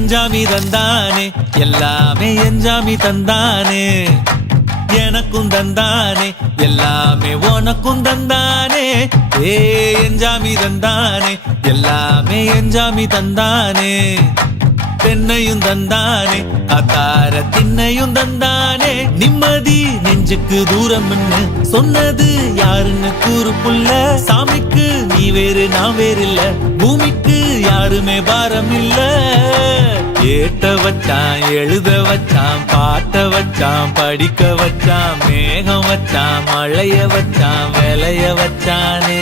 எஞ்சாமி தந்தானே எல்லாமே எஞ்சாமி தந்தானே எனக்கும் தந்தானே எல்லாமே உனக்கும் தந்தானே ஏ எஞ்சாமி தந்தானே எல்லாமே எஞ்சாமி தந்தானே தென்னையும் தந்தானே அத்தார திண்ணையும் தந்தானே நிம்மதி நெஞ்சுக்கு தூரம்னு சொன்னது யாருன்னு கூறு புள்ள சாமிக்கு நீ வேறு நான் வேறு இல்ல பூமிக்கு யாருமே பாரம் இல்ல ஏட்ட வச்சான் எழுத வச்சான் பாட்ட வச்சான் படிக்க வச்சான் மேகம் வச்சான் மழைய வச்சான் விளைய வச்சானே